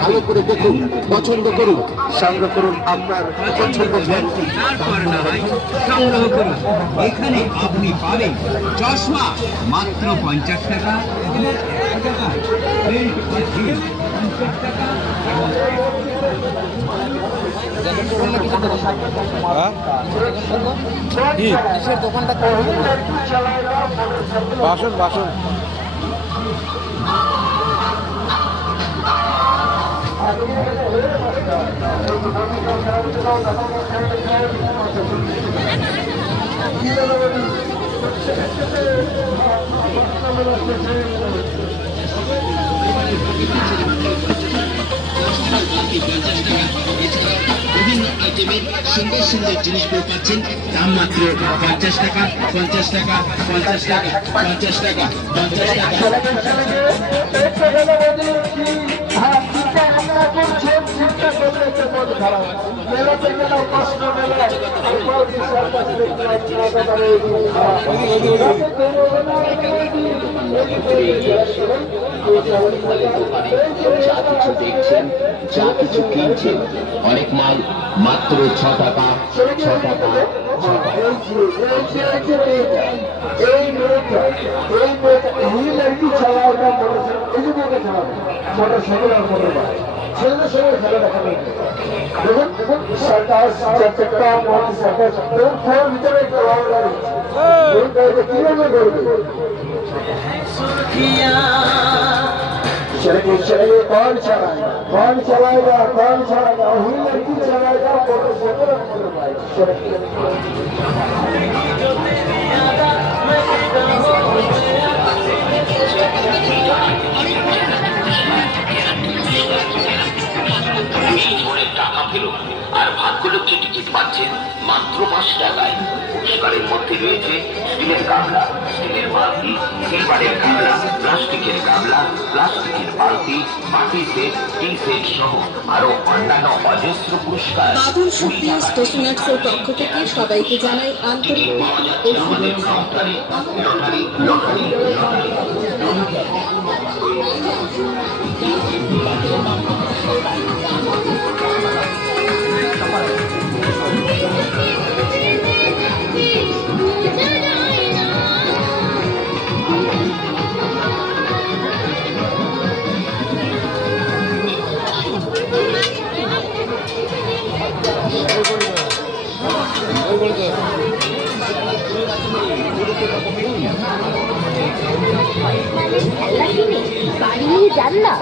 ভালো করে দেখুন, পছন্দ করুন, সংগ্রহ করুন আপনার পছন্দ ব্র্যান্ডটি, তারপর না হয় সংগ্রহ করুন। এখানে আপনি পাবেন চশমা মাত্র 50 টাকা, 1 টাকা, বেল্ট আর জিল 50 টাকা। দোকানটা বাসন বাসন বিভিন্ন আইটেমের সুন্দর সুন্দর জিনিসগুলো পাচ্ছেন, দাম মাত্র 50 টাকা, 50 টাকা, 50 টাকা, 50 টাকা, 50 টাকা। যা কিছু দেখছেন, যা কিছু কিনছেন, অনেক মাল মাত্র 6 টাকা, 6 টাকা, 6 টাকা। ছেলেদের সঙ্গে খেলা দেখা নেই। দেখুন দেখুন সার্কাস, চারচাক্কা, মোটর সার্কাস, ফোর ভিতরে কিভাবে করবে? चलेंगे चलेंगे, कौन चलाएगा, कौन चलाएगा, कौन चलाएगा? वही लड़की चलाएगा, मोटरसाइकिल টাকা ফেরত আর ভাগ্যলক্ষ্মী টিকিট পাচ্ছেন মাত্র 5 টাকায়। পুরস্কারের মধ্যে রয়েছে স্টিলের গামলা, স্টিলের বালতি, সিলভারের গামলা, প্লাস্টিকের গামলা, প্লাস্টিকের বালতি, মাটি সেট, টি সেট সহ আরো অন্যান্য অজস্র পুরস্কার। বাদল সুপ্রিয়া স্টেশনার্সের পক্ষ থেকে সবাইকে জানাই আন্তরিক লটারি লটারি লটারি বাড়ি যান না।